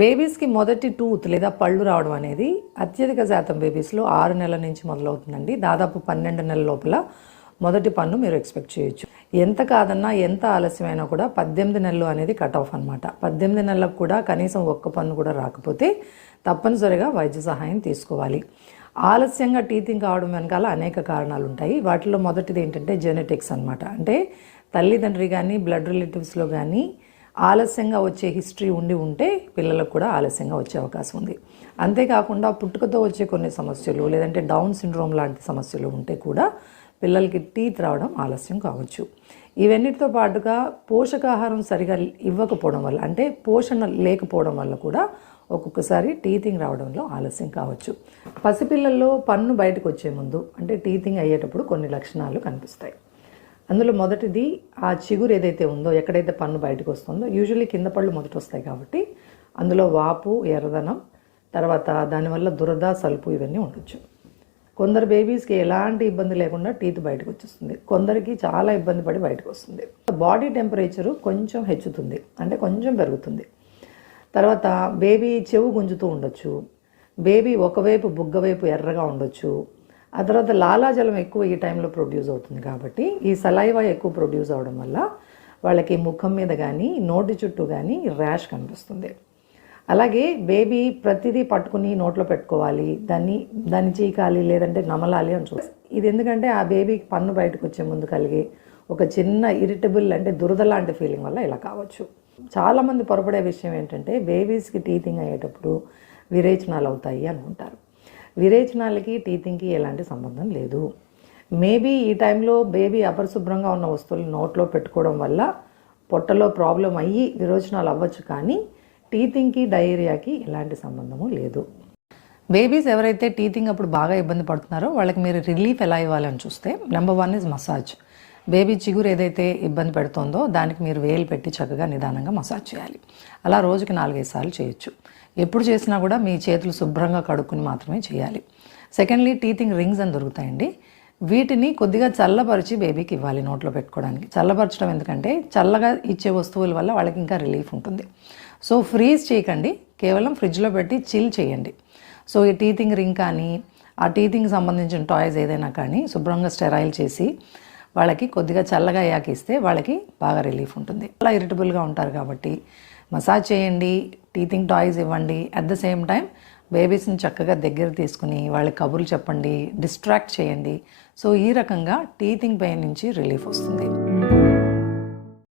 బేబీస్కి మొదటి టూత్ లేదా పళ్ళు రావడం అనేది అత్యధిక శాతం బేబీస్లో ఆరు నెలల నుంచి మొదలవుతుందండి. దాదాపు పన్నెండు నెలల లోపల మొదటి పన్ను మీరు ఎక్స్పెక్ట్ చేయొచ్చు. ఎంత కాదన్నా ఎంత ఆలస్యమైనా కూడా పద్దెనిమిది నెలలు అనేది కట్ ఆఫ్ అనమాట పద్దెనిమిది నెలలకు కూడా కనీసం ఒక్క పన్ను కూడా రాకపోతే తప్పనిసరిగా వైద్య సహాయం తీసుకోవాలి. ఆలస్యంగా టీతింగ్ కావడం వెనకాల అనేక కారణాలు ఉంటాయి. వాటిలో మొదటిది ఏంటంటే జెనెటిక్స్ అనమాట అంటే తల్లిదండ్రి కానీ బ్లడ్ రిలేటివ్స్లో కానీ ఆలస్యంగా వచ్చే హిస్టరీ ఉండి ఉంటే పిల్లలకు కూడా ఆలస్యంగా వచ్చే అవకాశం ఉంది. అంతేకాకుండా పుట్టుకతో వచ్చే కొన్ని సమస్యలు లేదంటే డౌన్ సిండ్రోమ్ లాంటి సమస్యలు ఉంటే కూడా పిల్లలకి టీత్ రావడం ఆలస్యం కావచ్చు. ఇవన్నిటితో పాటుగా పోషకాహారం సరిగా ఇవ్వకపోవడం వల్ల అంటే పోషణ లేకపోవడం వల్ల కూడా ఒక్కొక్కసారి టీతింగ్ రావడంలో ఆలస్యం కావచ్చు. పసిపిల్లల్లో పన్ను బయటకు వచ్చే ముందు అంటే టీతింగ్ అయ్యేటప్పుడు కొన్ని లక్షణాలు కనిపిస్తాయి. అందులో మొదటిది ఆ చిగురు ఏదైతే ఉందో ఎక్కడైతే పన్ను బయటకు వస్తుందో యూజువల్లీ కింద పళ్ళు మొదట వస్తాయి కాబట్టి అందులో వాపు ఎర్రదనం తర్వాత దానివల్ల దురద సలుపు ఇవన్నీ ఉండొచ్చు. కొందరు బేబీస్కి ఎలాంటి ఇబ్బంది లేకుండా టీత్ బయటకు వచ్చేస్తుంది. కొందరికి చాలా ఇబ్బంది పడి బయటకు వస్తుంది. బాడీ టెంపరేచరు కొంచెం హెచ్చుతుంది అంటే కొంచెం పెరుగుతుంది. తర్వాత బేబీ చెవు గుంజుతూ ఉండొచ్చు. బేబీ ఒకవైపు బుగ్గవైపు ఎర్రగా ఉండొచ్చు. ఆ తర్వాత లాలాజలం ఎక్కువ ఈ టైంలో ప్రొడ్యూస్ అవుతుంది కాబట్టి ఈ సలైవా ఎక్కువ ప్రొడ్యూస్ అవడం వల్ల వాళ్ళకి ముఖం మీద కానీ నోటి చుట్టూ కానీ ర్యాష్ కనిపిస్తుంది. అలాగే బేబీ ప్రతిదీ పట్టుకుని నోట్లో పెట్టుకోవాలి దాన్ని దాన్ని చీకాలి లేదంటే నమలాలి అని చూ ఇది ఎందుకంటే ఆ బేబీకి పన్ను బయటకు వచ్చే ముందు కలిగే ఒక చిన్న ఇరిటబుల్ అంటే దురద లాంటి ఫీలింగ్ వల్ల ఇలా కావచ్చు. చాలామంది పొరపడే విషయం ఏంటంటే బేబీస్కి టీతింగ్ అయ్యేటప్పుడు విరేచనాలు అవుతాయి అనుకుంటారు విరేచనాలకి టీతింగ్కి ఎలాంటి సంబంధం లేదు. మేబీ ఈ టైంలో బేబీ అపరిశుభ్రంగా ఉన్న వస్తువులు నోట్లో పెట్టుకోవడం వల్ల పొట్టలో ప్రాబ్లం అయ్యి విరోచనాలు అవ్వచ్చు కానీ టీతింగ్కి డయేరియాకి ఎలాంటి సంబంధము లేదు. బేబీస్ ఎవరైతే టీతింగ్ అప్పుడు బాగా ఇబ్బంది పడుతున్నారో వాళ్ళకి మీరు రిలీఫ్ ఎలా ఇవ్వాలని చూస్తే number one is massage baby చిగురు ఏదైతే ఇబ్బంది పెడుతుందో దానికి మీరు వేలు పెట్టి చక్కగా నిదానంగా మసాజ్ చేయాలి. అలా రోజుకి నాలుగైదు సార్లు చేయొచ్చు. ఎప్పుడు చేసినా కూడా మీ చేతులు శుభ్రంగా కడుక్కుని మాత్రమే చేయాలి. సెకండ్లీ టీతింగ్ రింగ్స్ అని దొరుకుతాయండి. వీటిని కొద్దిగా చల్లపరిచి బేబీకి ఇవ్వాలి నోట్లో పెట్టుకోవడానికి. చల్లపరచడం ఎందుకంటే చల్లగా ఇచ్చే వస్తువుల వల్ల వాళ్ళకి ఇంకా రిలీఫ్ ఉంటుంది. సో ఫ్రీజ్ చేయకండి. కేవలం ఫ్రిడ్జ్లో పెట్టి చిల్ చేయండి. సో ఈ టీతింగ్ రింగ్ కానీ ఆ టీతింగ్ సంబంధించిన టాయ్స్ ఏదైనా కానీ శుభ్రంగా స్టెరైల్ చేసి వాళ్ళకి కొద్దిగా చల్లగా అయ్యాక ఇస్తే వాళ్ళకి బాగా రిలీఫ్ ఉంటుంది. అలా ఇరిటబుల్గా ఉంటారు కాబట్టి మసాజ్ చేయండి టీతింగ్ టాయ్స్ ఇవ్వండి. అట్ ద సేమ్ టైం బేబీస్ని చక్కగా దగ్గర తీసుకుని వాళ్ళ కబుర్లు చెప్పండి డిస్ట్రాక్ట్ చేయండి. సో ఈ రకంగా టీతింగ్ పెయిన్ నుంచి రిలీఫ్ వస్తుంది.